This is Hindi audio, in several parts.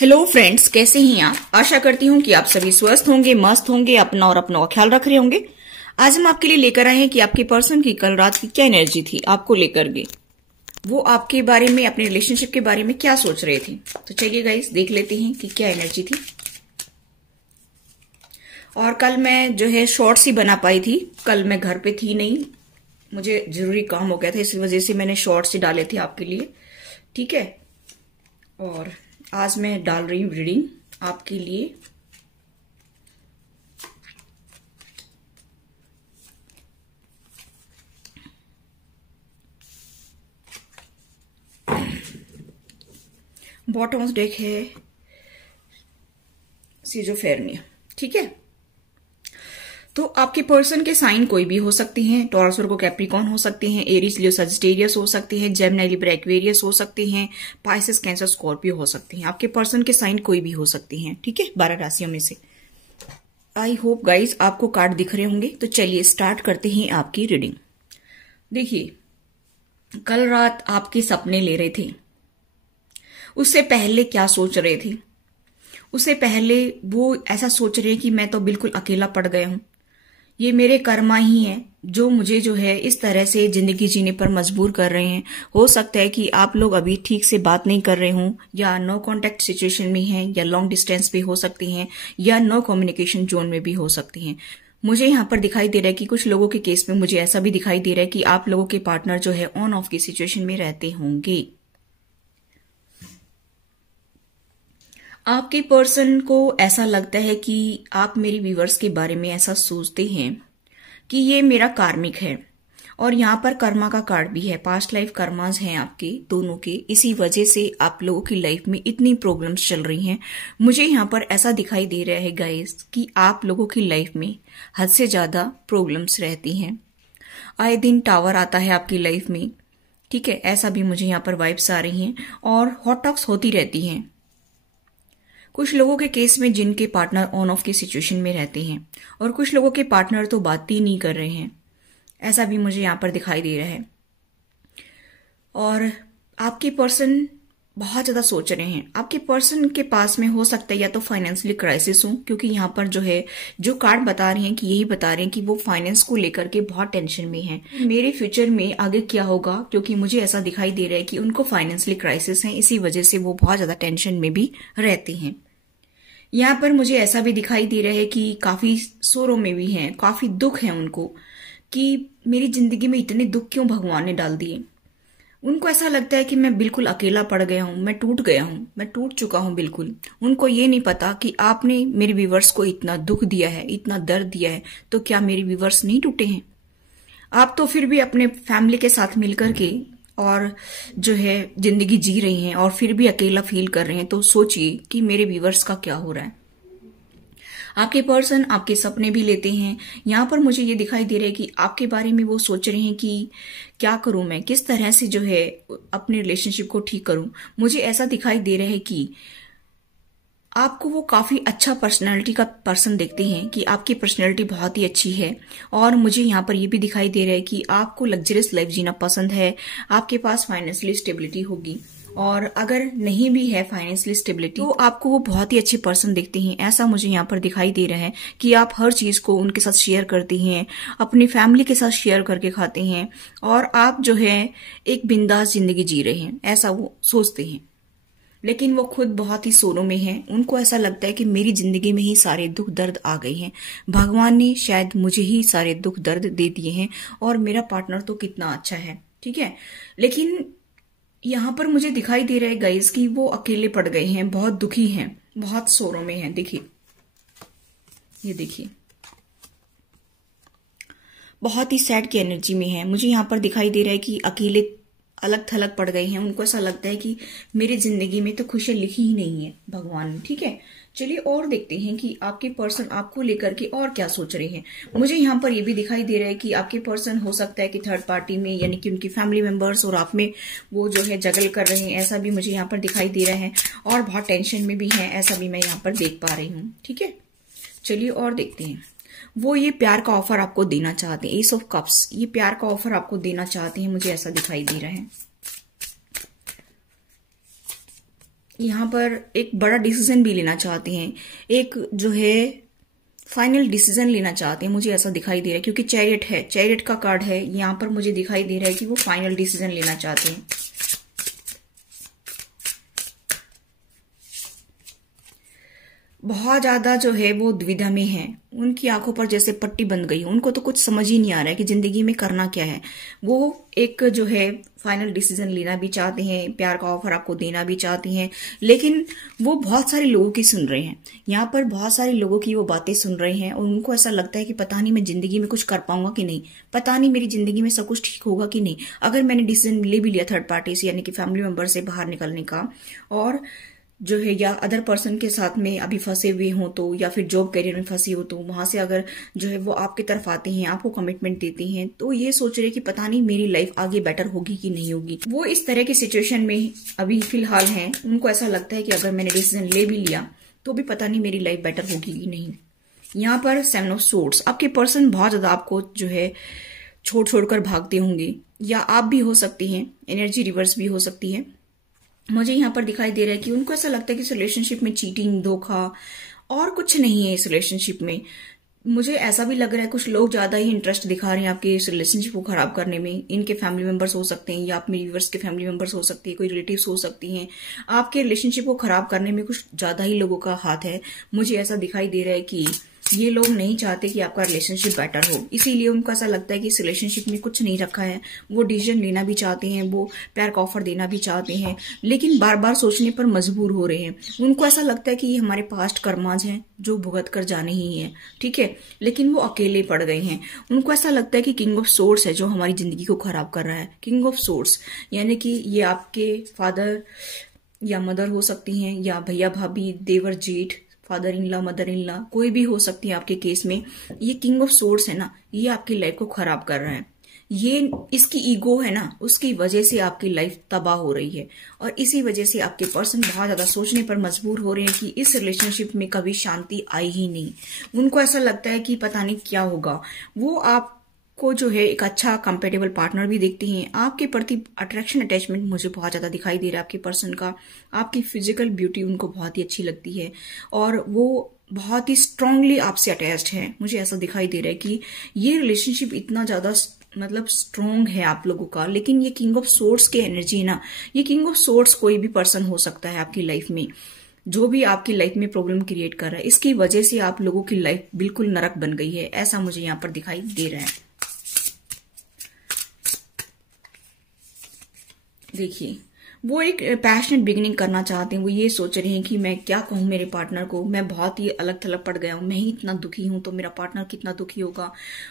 हेलो फ्रेंड्स, कैसे हैं आप। आशा करती हूँ कि आप सभी स्वस्थ होंगे, मस्त होंगे, अपना और अपनों का ख्याल रख रहे होंगे। आज हम आपके लिए लेकर आए हैं कि आपके पर्सन की कल रात की क्या एनर्जी थी आपको लेकर के। वो आपके बारे में, अपने रिलेशनशिप के बारे में क्या सोच रहे थे। तो चलिए गाइस, देख लेते हैं कि क्या एनर्जी थी। और कल मैं जो है शॉर्ट्स ही बना पाई थी। कल मैं घर पे थी नहीं, मुझे जरूरी काम हो गया था, इस वजह से मैंने शॉर्ट्स ही डाले थे आपके लिए। ठीक है, और आज मैं डाल रही हूँ रीडिंग आपके लिए। बॉटम्स डेक है सिजोफरेनिया। ठीक है, तो आपके पर्सन के साइन कोई भी हो सकते हैं। टॉरस, वर्गो, कैप्रिकॉर्न हो सकते हैं, एरीज, लियो, सजिटेरियस हो सकते हैं, जेमिनी, लिब्रा, एक्वेरियस हो सकते हैं, पाइसेस, कैंसर, स्कॉर्पियो हो सकते हैं। आपके पर्सन के साइन कोई भी हो सकते हैं। ठीक है, 12 राशियों में से। आई होप गाइज आपको कार्ड दिख रहे होंगे। तो चलिए स्टार्ट करते हैं आपकी रीडिंग। देखिए, कल रात आपके सपने ले रहे थे, उससे पहले क्या सोच रहे थे। उससे पहले वो ऐसा सोच रहे हैं कि मैं तो बिल्कुल अकेला पड़ गया हूं, ये मेरे कर्मा ही हैं जो मुझे जो है इस तरह से जिंदगी जीने पर मजबूर कर रहे हैं। हो सकता है कि आप लोग अभी ठीक से बात नहीं कर रहे हों, या नो कांटेक्ट सिचुएशन में हैं, या लॉन्ग डिस्टेंस पे हो सकती हैं, या नो कम्युनिकेशन जोन में भी हो सकती हैं। मुझे यहाँ पर दिखाई दे रहा है कि कुछ लोगों के केस में मुझे ऐसा भी दिखाई दे रहा है कि आप लोगों के पार्टनर जो है ऑन ऑफ की सिचुएशन में रहते होंगे। आपके पर्सन को ऐसा लगता है कि आप मेरी व्यूअर्स के बारे में ऐसा सोचते हैं कि ये मेरा कार्मिक है। और यहाँ पर कर्मा का कार्ड भी है, पास्ट लाइफ कर्मास हैं आपके दोनों के। इसी वजह से आप लोगों की लाइफ में इतनी प्रॉब्लम्स चल रही हैं। मुझे यहाँ पर ऐसा दिखाई दे रहा है गाइस कि आप लोगों की लाइफ में हद से ज्यादा प्रॉब्लम्स रहती हैं। आए दिन टावर आता है आपकी लाइफ में। ठीक है, ऐसा भी मुझे यहाँ पर वाइब्स आ रही हैं, और हॉट टॉक्स होती रहती हैं कुछ लोगों के केस में जिनके पार्टनर ऑन ऑफ की सिचुएशन में रहते हैं, और कुछ लोगों के पार्टनर तो बात ही नहीं कर रहे हैं। ऐसा भी मुझे यहाँ पर दिखाई दे रहा है। और आपके पर्सन बहुत ज्यादा सोच रहे हैं। आपके पर्सन के पास में हो सकता है या तो फाइनेंशियली क्राइसिस हो, क्योंकि यहाँ पर जो है जो कार्ड बता रहे हैं कि यही बता रहे हैं कि वो फाइनेंस को लेकर के बहुत टेंशन में है। मेरे फ्यूचर में आगे क्या होगा, क्योंकि मुझे ऐसा दिखाई दे रहा है कि उनको फाइनेंशियली क्राइसिस है, इसी वजह से वो बहुत ज्यादा टेंशन में भी रहते हैं। यहाँ पर मुझे ऐसा भी दिखाई दे रहा है कि काफी शोरों में भी हैं, काफी दुख है उनको कि मेरी जिंदगी में इतने दुख क्यों भगवान ने डाल दिए। उनको ऐसा लगता है कि मैं बिल्कुल अकेला पड़ गया हूं, मैं टूट गया हूं, मैं टूट चुका हूं बिल्कुल। उनको ये नहीं पता कि आपने मेरे व्यूअर्स को इतना दुख दिया है, इतना दर्द दिया है, तो क्या मेरे व्यूअर्स नहीं टूटे हैं। आप तो फिर भी अपने फैमिली के साथ मिलकर के और जो है जिंदगी जी रही हैं, और फिर भी अकेला फील कर रहे हैं। तो सोचिए कि मेरे व्यूअर्स का क्या हो रहा है। आपके पर्सन आपके सपने भी लेते हैं। यहाँ पर मुझे ये दिखाई दे रहा है कि आपके बारे में वो सोच रहे हैं कि क्या करूं मैं, किस तरह से जो है अपने रिलेशनशिप को ठीक करूं। मुझे ऐसा दिखाई दे रहा है कि आपको वो काफी अच्छा पर्सनालिटी का पर्सन देखते हैं, कि आपकी पर्सनालिटी बहुत ही अच्छी है। और मुझे यहाँ पर ये भी दिखाई दे रहा है कि आपको लग्जरियस लाइफ जीना पसंद है, आपके पास फाइनेंशियली स्टेबिलिटी होगी। और अगर नहीं भी है फाइनेंशियली स्टेबिलिटी, तो आपको वो बहुत ही अच्छे पर्सन देखते हैं। ऐसा मुझे यहाँ पर दिखाई दे रहा है कि आप हर चीज को उनके साथ शेयर करते हैं, अपनी फैमिली के साथ शेयर करके खाते हैं, और आप जो है एक बिंदास जिंदगी जी रहे हैं, ऐसा वो सोचते हैं। लेकिन वो खुद बहुत ही शोरों में हैं। उनको ऐसा लगता है कि मेरी जिंदगी में ही सारे दुख दर्द आ गए हैं, भगवान ने शायद मुझे ही सारे दुख दर्द दे दिए हैं, और मेरा पार्टनर तो कितना अच्छा है। ठीक है, लेकिन यहाँ पर मुझे दिखाई दे रहा है गाइस कि वो अकेले पड़ गए हैं, बहुत दुखी हैं, बहुत शोरों में हैं। देखिए, ये देखिए, बहुत ही सैड की एनर्जी में है। मुझे यहाँ पर दिखाई दे रहा है कि अकेले अलग थलग पड़ गए हैं। उनको ऐसा लगता है कि मेरी जिंदगी में तो खुशियां लिखी ही नहीं है भगवान ने। ठीक है, चलिए और देखते हैं कि आपके पर्सन आपको लेकर के और क्या सोच रहे हैं। मुझे यहाँ पर ये भी दिखाई दे रहा है कि आपके पर्सन हो सकता है कि थर्ड पार्टी में, यानी कि उनकी फैमिली मेंबर्स और आप में वो जो है जगल कर रहे हैं। ऐसा भी मुझे यहाँ पर दिखाई दे रहा है, और बहुत टेंशन में भी है, ऐसा भी मैं यहाँ पर देख पा रही हूँ। ठीक है, चलिए और देखते हैं। वो ये प्यार का ऑफर आपको देना चाहते हैं, एस ऑफ कप्स, ये प्यार का ऑफर आपको देना चाहते हैं, मुझे ऐसा दिखाई दे रहा है। यहाँ पर एक बड़ा डिसीजन भी लेना चाहते हैं, एक जो है फाइनल डिसीजन लेना चाहते हैं, मुझे ऐसा दिखाई दे रहा है क्योंकि चैरियट है, चैरियट का कार्ड है यहाँ पर। मुझे दिखाई दे रहा है कि वो फाइनल डिसीजन लेना चाहते हैं। बहुत ज्यादा जो है वो दुविधा में है, उनकी आंखों पर जैसे पट्टी बंध गई, उनको तो कुछ समझ ही नहीं आ रहा है कि जिंदगी में करना क्या है। वो एक जो है फाइनल डिसीजन लेना भी चाहते हैं, प्यार का ऑफर आपको देना भी चाहते हैं, लेकिन वो बहुत सारे लोगों की सुन रहे हैं। यहाँ पर बहुत सारे लोगों की वो बातें सुन रहे हैं और उनको ऐसा लगता है कि पता नहीं मैं जिंदगी में कुछ कर पाऊंगा कि नहीं, पता नहीं मेरी जिंदगी में सब कुछ ठीक होगा कि नहीं, अगर मैंने डिसीजन ले भी लिया थर्ड पार्टी से यानी कि फैमिली मेंबर से बाहर निकलने का, और जो है या अदर पर्सन के साथ में अभी फंसे हुए हो तो, या फिर जॉब करियर में फंसी हो तो, वहां से अगर जो है वो आपकी तरफ आते हैं, आपको कमिटमेंट देते हैं, तो ये सोच रहे कि पता नहीं मेरी लाइफ आगे बेटर होगी कि नहीं होगी। वो इस तरह की सिचुएशन में अभी फिलहाल हैं। उनको ऐसा लगता है कि अगर मैंने डिसीजन ले भी लिया तो भी पता नहीं मेरी लाइफ बेटर होगी कि नहीं। यहाँ पर 7 ऑफ सोर्ड्स, आपके पर्सन बहुत ज्यादा आपको जो है छोड़कर भागते होंगे, या आप भी हो सकती हैं, एनर्जी रिवर्स भी हो सकती है। मुझे यहाँ पर दिखाई दे रहा है कि उनको ऐसा लगता है कि इस रिलेशनशिप में चीटिंग, धोखा और कुछ नहीं है इस रिलेशनशिप में। मुझे ऐसा भी लग रहा है कुछ लोग ज्यादा ही इंटरेस्ट दिखा रहे हैं आपके इस रिलेशनशिप को खराब करने में। इनके फैमिली मेंबर्स हो सकते हैं, या आप मेरे व्यूअर्स के फैमिली मेंबर्स हो सकते हैं, कोई रिलेटिव्स हो सकती हैं। आपके रिलेशनशिप को खराब करने में कुछ ज्यादा ही लोगों का हाथ है। मुझे ऐसा दिखाई दे रहा है कि ये लोग नहीं चाहते कि आपका रिलेशनशिप बेटर हो, इसीलिए उनको ऐसा लगता है कि इस रिलेशनशिप में कुछ नहीं रखा है। वो डिसीजन लेना भी चाहते हैं, वो प्यार का ऑफर देना भी चाहते हैं, लेकिन बार बार सोचने पर मजबूर हो रहे हैं। उनको ऐसा लगता है कि ये हमारे पास्ट कर्माज हैं जो भुगत कर जाने ही है, ठीक है, लेकिन वो अकेले पड़ गए हैं। उनको ऐसा लगता है कि किंग ऑफ सोर्ड्स है जो हमारी जिंदगी को खराब कर रहा है। किंग ऑफ सोर्ड्स यानी कि ये आपके फादर या मदर हो सकती हैं, या भैया भाभी, देवर जेठ, father in law, mother in law, कोई भी हो सकती है आपके केस में। ये किंग ऑफ सोर्ड्स है ना, ये आपकी लाइफ को खराब कर रहा है। ये इसकी ईगो है ना, उसकी वजह से आपकी लाइफ तबाह हो रही है, और इसी वजह से आपके पर्सन बहुत ज्यादा सोचने पर मजबूर हो रहे हैं कि इस रिलेशनशिप में कभी शांति आई ही नहीं। उनको ऐसा लगता है कि पता नहीं क्या होगा। वो आप को जो है एक अच्छा कंपेटेबल पार्टनर भी देखती हैं। आपके प्रति अट्रैक्शन, अटैचमेंट मुझे बहुत ज्यादा दिखाई दे रहा है आपके पर्सन का। आपकी फिजिकल ब्यूटी उनको बहुत ही अच्छी लगती है, और वो बहुत ही स्ट्रांगली आपसे अटैच्ड है। मुझे ऐसा दिखाई दे रहा है कि ये रिलेशनशिप इतना ज्यादा मतलब स्ट्रांग है आप लोगों का। लेकिन ये किंग ऑफ सोर्ड्स की एनर्जी है ना, ये किंग ऑफ सोर्ड्स कोई भी पर्सन हो सकता है आपकी लाइफ में, जो भी आपकी लाइफ में प्रॉब्लम क्रिएट कर रहा है। इसकी वजह से आप लोगों की लाइफ बिल्कुल नरक बन गई है, ऐसा मुझे यहाँ पर दिखाई दे रहा है। देखिए, वो एक पैशनेट बिगिनिंग करना चाहते हैं। वो ये सोच रहे हैं कि मैं क्या कहूँ मेरे पार्टनर को, मैं बहुत ही अलग थलग पड़ गया हूँ, मैं ही इतना दुखी हूँ तो मेरा पार्टनर कितना दुखी होगा।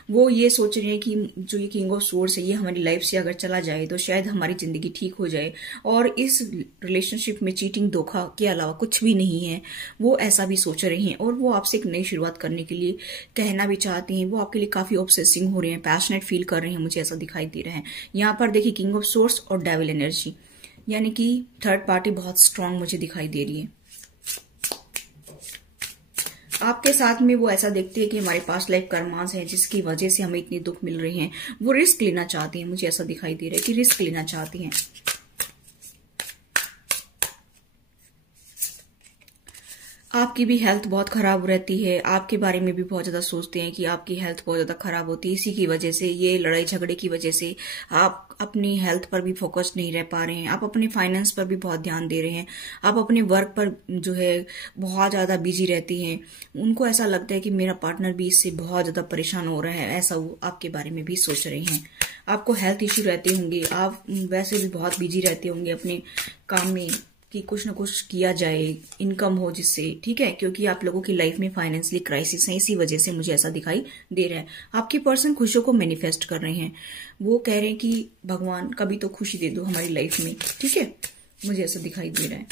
वो ये सोच रहे हैं कि जो ये किंग ऑफ सोर्ड्स है ये हमारी लाइफ से अगर चला जाए तो शायद हमारी जिंदगी ठीक हो जाए, और इस रिलेशनशिप में चीटिंग, धोखा के अलावा कुछ भी नहीं है। वो ऐसा भी सोच रहे हैं, और वो आपसे एक नई शुरुआत करने के लिए कहना भी चाहते हैं। वो आपके लिए काफी ऑब्सेसिंग हो रहे हैं, पैशनेट फील कर रहे हैं, मुझे ऐसा दिखाई दे रहा है। यहाँ पर देखिए किंग ऑफ सोर्ड्स और डेविल एनर्जी, यानी कि थर्ड पार्टी बहुत स्ट्रांग मुझे दिखाई दे रही है। आपके साथ में वो ऐसा देखते हैं कि हमारे पास लाइफ कर्मास है जिसकी वजह से हमें इतने दुख मिल रहे हैं। वो रिस्क लेना चाहती हैं, मुझे ऐसा दिखाई दे रहा है कि रिस्क लेना चाहती हैं। आपकी भी हेल्थ बहुत खराब रहती है, आपके बारे में भी बहुत ज्यादा सोचते हैं कि आपकी हेल्थ बहुत ज्यादा खराब होती है। इसी की वजह से, ये लड़ाई झगड़े की वजह से आप अपनी हेल्थ पर भी फोकस नहीं रह पा रहे हैं। आप अपने फाइनेंस पर भी बहुत ध्यान दे रहे हैं, आप अपने वर्क पर जो है बहुत ज्यादा बिजी रहती हैं। उनको ऐसा लगता है कि मेरा पार्टनर भी इससे बहुत ज्यादा परेशान हो रहा है, ऐसा वो आपके बारे में भी सोच रहे हैं। आपको हेल्थ इश्यू रहते होंगे, आप वैसे भी बहुत बिजी रहते होंगे अपने काम में कि कुछ ना कुछ किया जाए, इनकम हो जिससे, ठीक है, क्योंकि आप लोगों की लाइफ में फाइनेंशियली क्राइसिस है। इसी वजह से मुझे ऐसा दिखाई दे रहा है। आपके पर्सन खुशियों को मैनिफेस्ट कर रहे हैं। वो कह रहे हैं कि भगवान कभी तो खुशी दे दो हमारी लाइफ में, ठीक है, मुझे ऐसा दिखाई दे रहा है।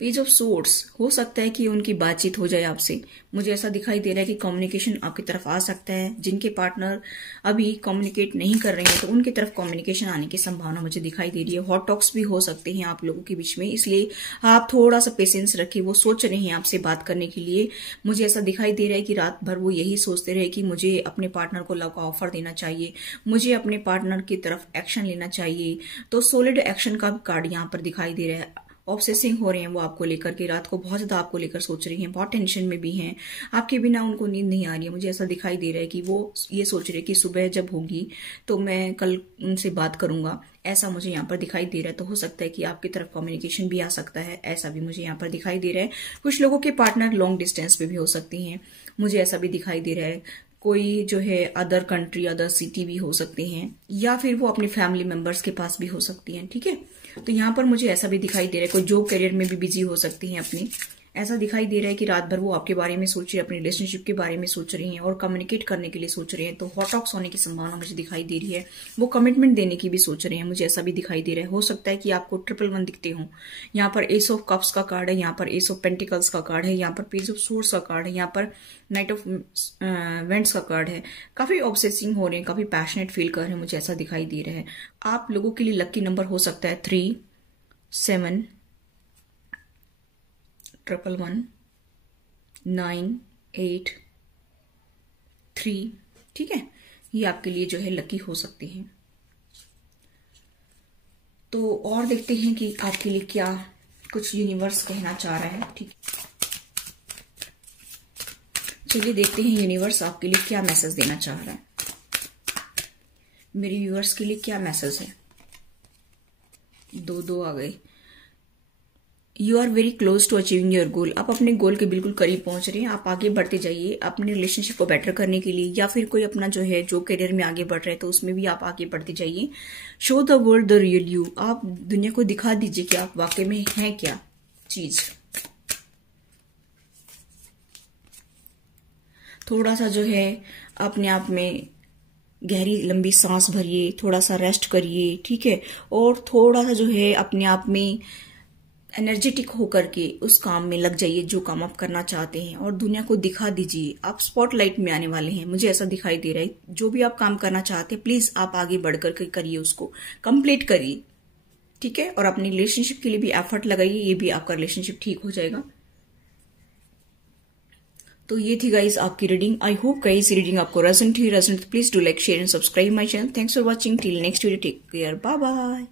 पेज ऑफ सोर्ड्स, हो सकता है कि उनकी बातचीत हो जाए आपसे। मुझे ऐसा दिखाई दे रहा है कि कम्युनिकेशन आपकी तरफ आ सकता है। जिनके पार्टनर अभी कम्युनिकेट नहीं कर रहे हैं तो उनकी तरफ कम्युनिकेशन आने की संभावना मुझे दिखाई दे रही है। हॉट टॉक्स भी हो सकते हैं आप लोगों के बीच में, इसलिए आप थोड़ा सा पेशेंस रखिए। वो सोच रहे हैं आपसे बात करने के लिए। मुझे ऐसा दिखाई दे रहा है कि रात भर वो यही सोचते रहे कि मुझे अपने पार्टनर को लव का ऑफर देना चाहिए, मुझे अपने पार्टनर की तरफ एक्शन लेना चाहिए। तो सॉलिड एक्शन का कार्ड यहाँ पर दिखाई दे रहा है। ऑब्सेसिंग हो रहे हैं वो आपको लेकर के, रात को बहुत ज्यादा आपको लेकर सोच रही हैं, बहुत टेंशन में भी हैं। आपके बिना उनको नींद नहीं आ रही है। मुझे ऐसा दिखाई दे रहा है कि वो ये सोच रहे हैं कि सुबह जब होगी तो मैं कल उनसे बात करूंगा, ऐसा मुझे यहाँ पर दिखाई दे रहा है। तो हो सकता है कि आपकी तरफ कम्युनिकेशन भी आ सकता है, ऐसा भी मुझे यहाँ पर दिखाई दे रहा है। कुछ लोगों के पार्टनर लॉन्ग डिस्टेंस पे भी हो सकती हैं, मुझे ऐसा भी दिखाई दे रहा है। कोई जो है अदर कंट्री, अदर सिटी भी हो सकते हैं, या फिर वो अपने फैमिली मेंबर्स के पास भी हो सकती हैं। ठीक है, तो यहाँ पर मुझे ऐसा भी दिखाई दे रहा है कोई जॉब करियर में भी बिजी हो सकती हैं अपनी। ऐसा दिखाई दे रहा है कि रात भर वो आपके बारे में सोच रही है, अपने रिलेशनशिप के बारे में सोच रही हैं और कम्युनिकेट करने के लिए सोच रहे हैं। तो हॉट टॉक्स होने की संभावना मुझे दिखाई दे रही है। वो कमिटमेंट देने की भी सोच रहे हैं, मुझे ऐसा भी दिखाई दे रहा है। हो सकता है कि आपको 111 दिखते हो। यहाँ पर एस ऑफ कप्स का कार्ड है, यहाँ पर एस ऑफ पेंटिकल्स का कार्ड है, यहाँ पर पेज ऑफ सोर्ड्स का कार्ड है, यहाँ पर नाइट ऑफ वेंट्स का कार्ड है। काफी ऑब्सेसिंग हो रहे हैं, काफी पैशनेट फील कर रहे हैं, मुझे ऐसा दिखाई दे रहा है। आप लोगों के लिए लकी नंबर हो सकता है 3, 7, 111, 9, 8, 3। ठीक है, ये आपके लिए जो है लकी हो सकते हैं। तो और देखते हैं कि आपके लिए क्या कुछ यूनिवर्स कहना चाह रहा है। ठीक, चलिए देखते हैं यूनिवर्स आपके लिए क्या मैसेज देना चाह रहा है। मेरे व्यूअर्स के लिए क्या मैसेज है। 2 आ गए। You are very close to achieving your goal. आप अपने गोल के बिल्कुल करीब पहुंच रहे हैं। आप आगे बढ़ते जाइए अपने रिलेशनशिप को बेटर करने के लिए, या फिर कोई अपना जो है जो करियर में आगे बढ़ रहे हैं तो उसमें भी आप आगे बढ़ते जाइए। Show the world the real you. आप दुनिया को दिखा दीजिए कि आप वाकई में हैं क्या चीज। थोड़ा सा जो है अपने आप में गहरी लंबी सांस भरिए, थोड़ा सा रेस्ट करिए। ठीक है, और थोड़ा सा जो है अपने आप में एनर्जेटिक होकर के उस काम में लग जाइए जो काम आप करना चाहते हैं, और दुनिया को दिखा दीजिए आप स्पॉटलाइट में आने वाले हैं। मुझे ऐसा दिखाई दे रहा है। जो भी आप काम करना चाहते हैं प्लीज आप आगे बढ़कर के करिए, उसको कंप्लीट करिए। ठीक है, और अपनी रिलेशनशिप के लिए भी एफर्ट लगाइए, ये भी आपका रिलेशनशिप ठीक हो जाएगा। तो ये थी गाइस आपकी reading. I hope guys reading आपको रेजोनेट हुई। Please do like, share and subscribe my channel. Thanks for watching. Till next video, take care, bye bye.